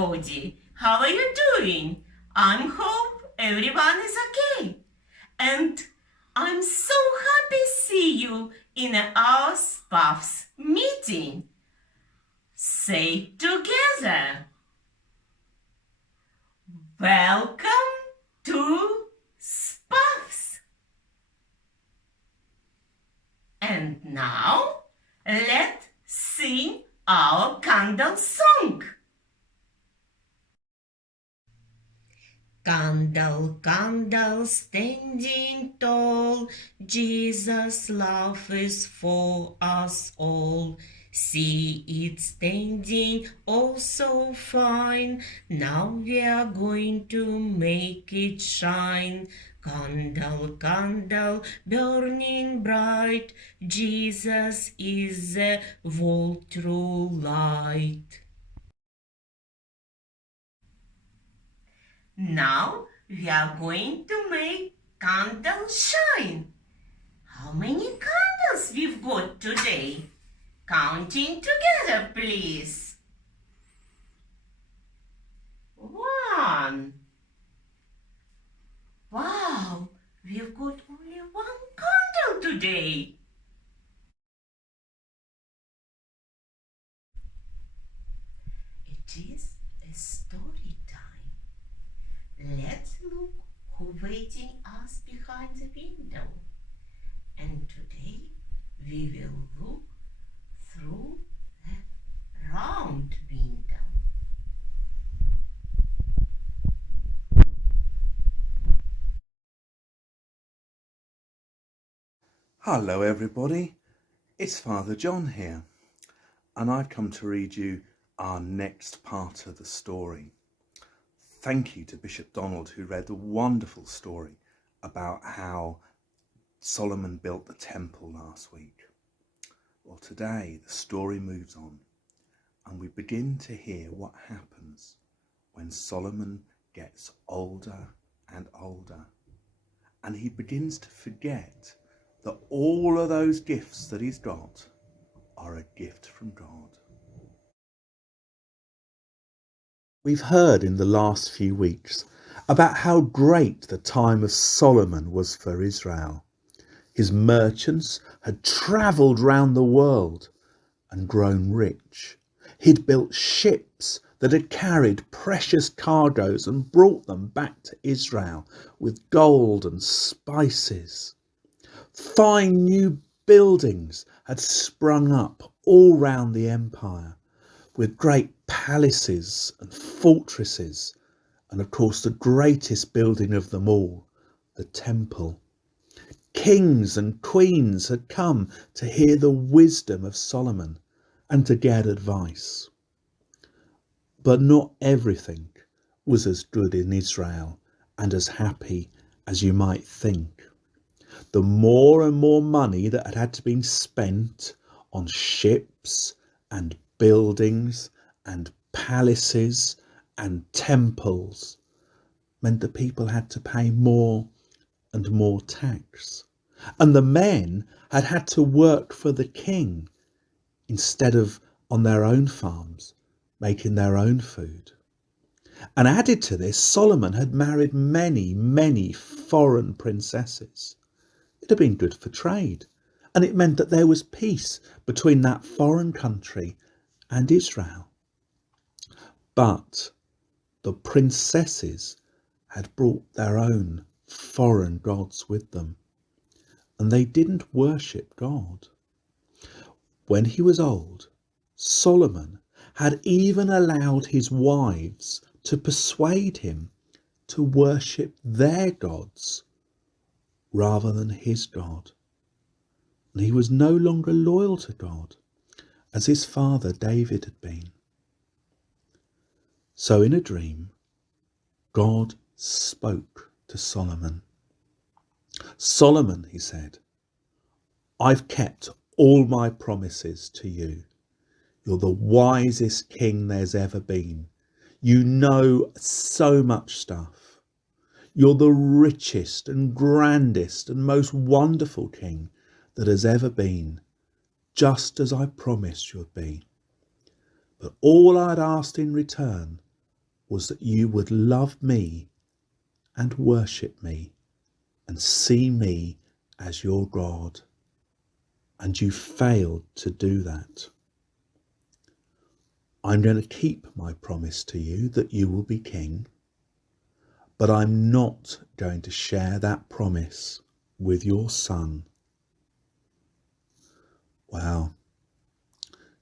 everybody. How are you doing? I hope everyone is okay. And I'm so happy to see you in our Spufs meeting. Say together. Welcome to Spufs. And now let's sing our candle song. Candle, candle, standing tall, Jesus' love is for us all. See it standing oh so fine, now we are going to make it shine. Candle, candle, burning bright, Jesus is the whole true light. Now we are going to make candles shine. How many candles we've got today? Counting together, please. 1. Wow, we've got only 1 candle today. It is a story time. Let's look who waiting us behind the window. And today we will look through a round window. Hello everybody, it's Father John here, and I've come to read you our next part of the story. Thank you to Bishop Donald, who read the wonderful story about how Solomon built the temple last week. Well, today the story moves on and we begin to hear what happens when Solomon gets older and older, and he begins to forget that all of those gifts that he's got are a gift from God. We've heard in the last few weeks about how great the time of Solomon was for Israel. His merchants had travelled round the world and grown rich. He'd built ships that had carried precious cargoes and brought them back to Israel with gold and spices. Fine new buildings had sprung up all round the empire, with great palaces and fortresses, and of course the greatest building of them all, the temple. Kings and queens had come to hear the wisdom of Solomon and to get advice. But not everything was as good in Israel and as happy as you might think. The more and more money that had to be spent on ships and buildings and palaces and temples meant that people had to pay more and more tax. And the men had to work for the king instead of on their own farms, making their own food. And added to this, Solomon had married many, many foreign princesses. It had been good for trade, and it meant that there was peace between that foreign country and Israel. But the princesses had brought their own foreign gods with them, and they didn't worship God. When he was old, Solomon had even allowed his wives to persuade him to worship their gods rather than his God. And he was no longer loyal to God as his father David had been. So in a dream, God spoke to Solomon. Solomon, he said, I've kept all my promises to you. You're the wisest king there's ever been. You know so much stuff. You're the richest and grandest and most wonderful king that has ever been, just as I promised you'd be. But all I'd asked in return was that you would love me and worship me and see me as your God. And you failed to do that. I'm going to keep my promise to you that you will be king, but I'm not going to share that promise with your son. Well,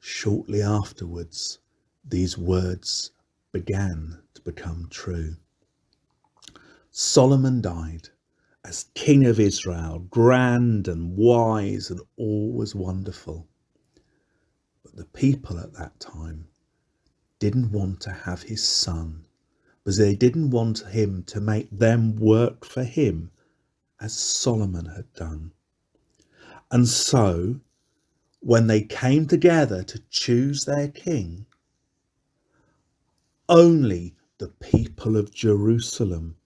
shortly afterwards, these words began to become true. Solomon died as king of Israel, grand and wise, and all was wonderful. But the people at that time didn't want to have his son, because they didn't want him to make them work for him as Solomon had done. And so, when they came together to choose their king, only the people of Jerusalem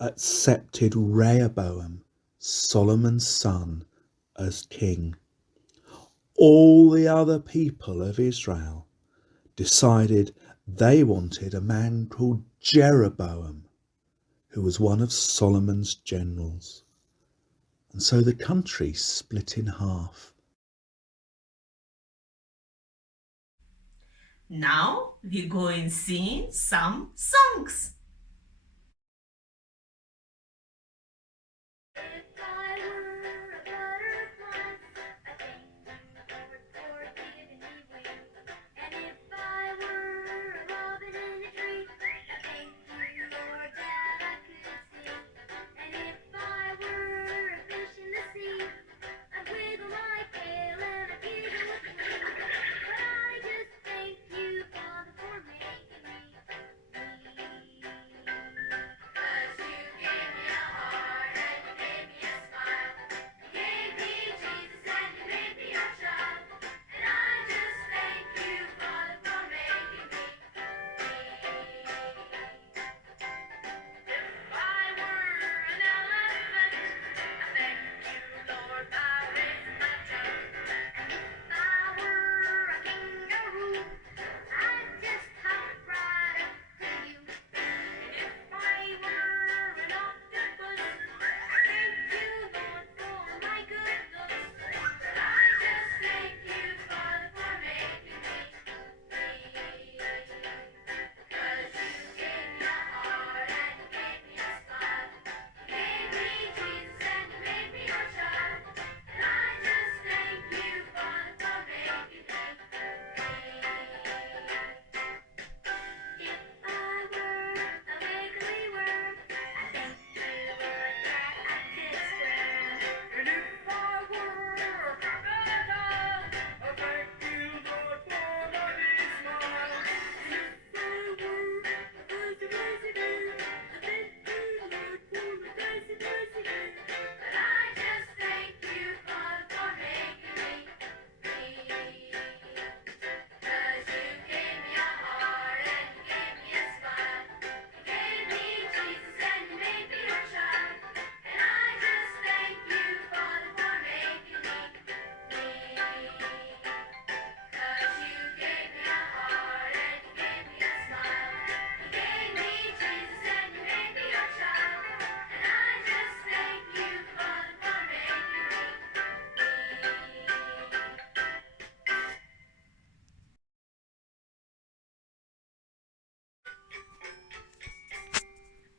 accepted Rehoboam, Solomon's son, as king. All the other people of Israel decided they wanted a man called Jeroboam, who was one of Solomon's generals. And so the country split in half. Now we go and sing some songs.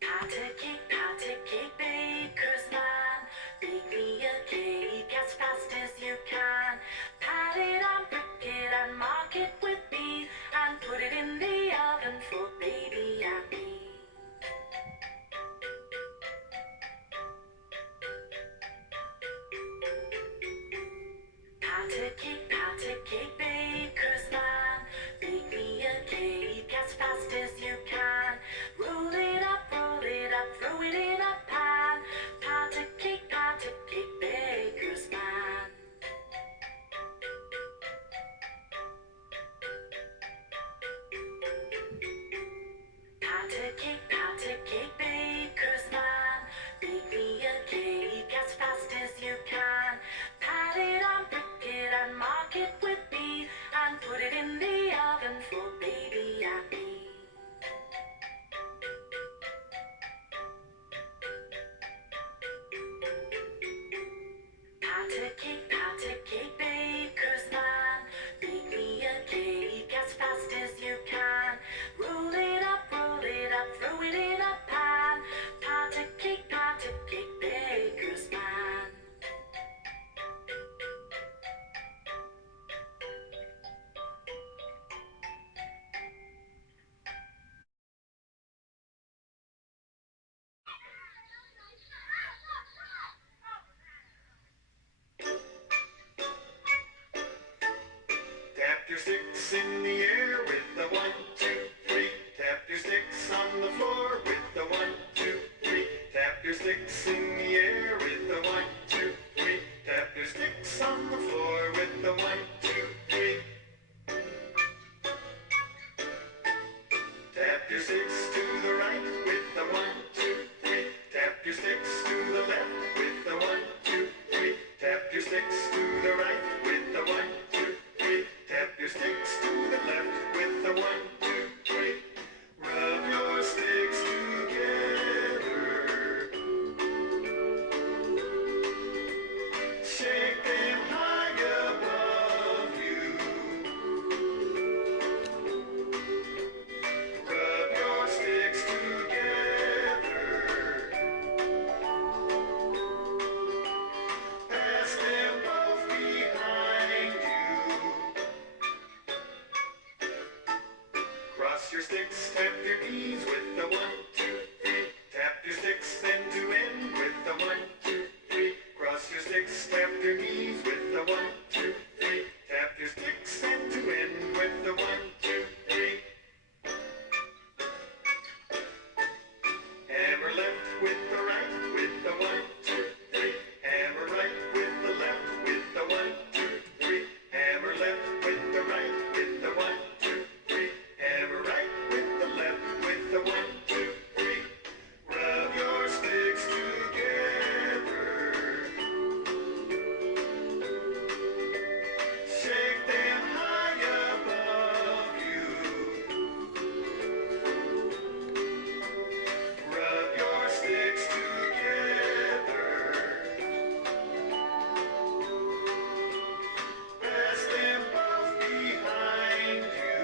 Pat a cake, baker's man. Bake me a cake as fast as you can. Pat it and brick it and mark it with B, and put it in the oven for baby and me. Pat a cake, baker's man. Bake me a cake as fast as you can. Roll it up, throw it in a pan. Pat a cake, baker's man. Pat a cake, baker's man. Bake me a cake as fast as you can. Pat it and brick it and mark it with B, cake, baker's man. Bake me a cake as fast as you can. Roll it up, throw it in a pan. Pat a cake, baker's man. Tap your sticks in the air with the 1, 2, 3. Tap your sticks on the floor with the 1, 2, 3. Tap your sticks in the air with the 1, 2, 3. Tap your sticks on the floor with the 1, 2, 3. Tap your sticks to the right with the 1, 2, 3. Tap your sticks to the left with the 1, 2, 3. Tap your sticks to the right with the 1, 2, 3. Tap your sticks to the left with the 1, 2, 3. Rub your sticks together. Shake them high above you. Rub your sticks together. Pass them both behind you. Cross your sticks, tap your knees with the 1, 2, 3. Tap your sticks end to end with the 1, 2, 3. Cross your sticks, tap your knees with the 1, 2, 3. Tap your sticks end to end with the 1, 2, 3. Hammer left with the right with the 1, 2, 3. Hammer right with the left with the 1, 2, 3. Hammer left with the right with the 1, 2, 3. Hammer right with the left with the 1, 2, 3. Rub your sticks together. Shake them high above you. Rub your sticks together. Pass them both behind you.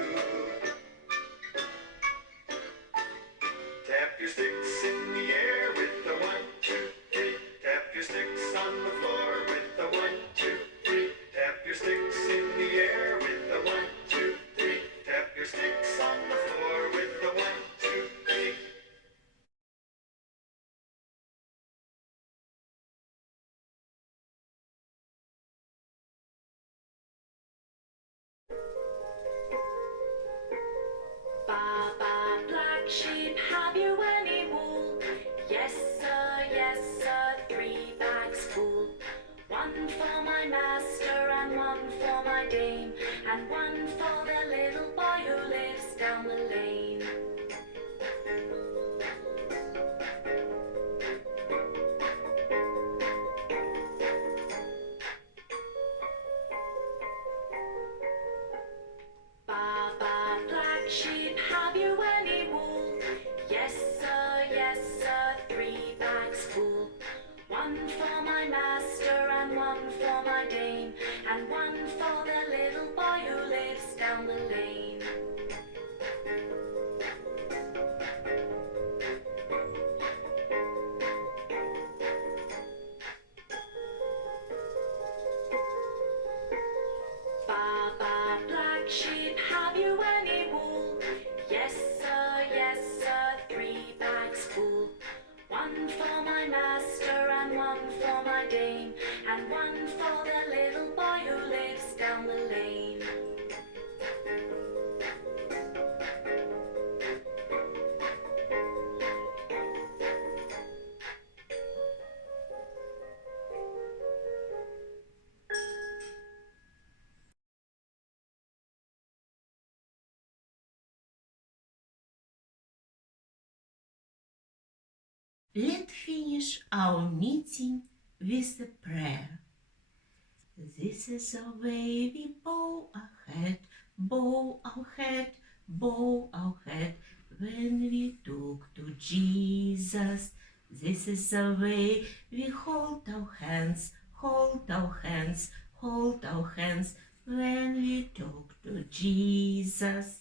Tap your sticks in the air with the 1, 2, 3. Tap your sticks on the floor with the 1, 2, 3. Tap your sticks in the air with the 1, 2, 3. Tap your sticks on the floor with the 1, 2, 3. Baba, black sheep, have you any wool? Yes, sir, 3 bags full. 1 for my master and 1 for my dame, and 1 for the little boy who lives down the lane. Baba, black sheep, have you any wool? Yes, sir, 3 bags full. 1 for my master and 1 for my dame, and 1 for the little boy who lives down the lane. Baba, black sheep, have you any wool? Yes, sir, 3 bags full. 1 for my master and 1 for my dame, and 1 for the little boy who lives down the lane. Let's finish our meeting with a prayer. This is the way we bow our head, bow our head, bow our head when we talk to Jesus. This is the way we hold our hands, hold our hands when we talk to Jesus.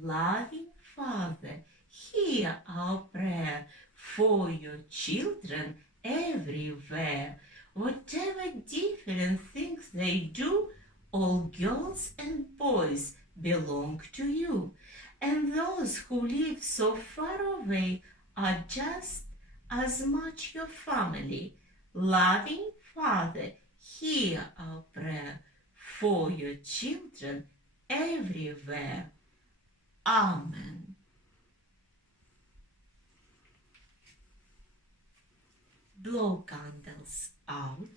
Loving Father, hear our prayer for your children everywhere. Whatever different things they do, all girls and boys belong to you. And those who live so far away are just as much your family. Loving Father, hear our prayer for your children everywhere. Amen. Blow candles out.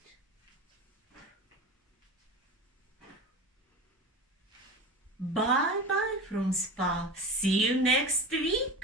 Bye bye from Spa. See you next week.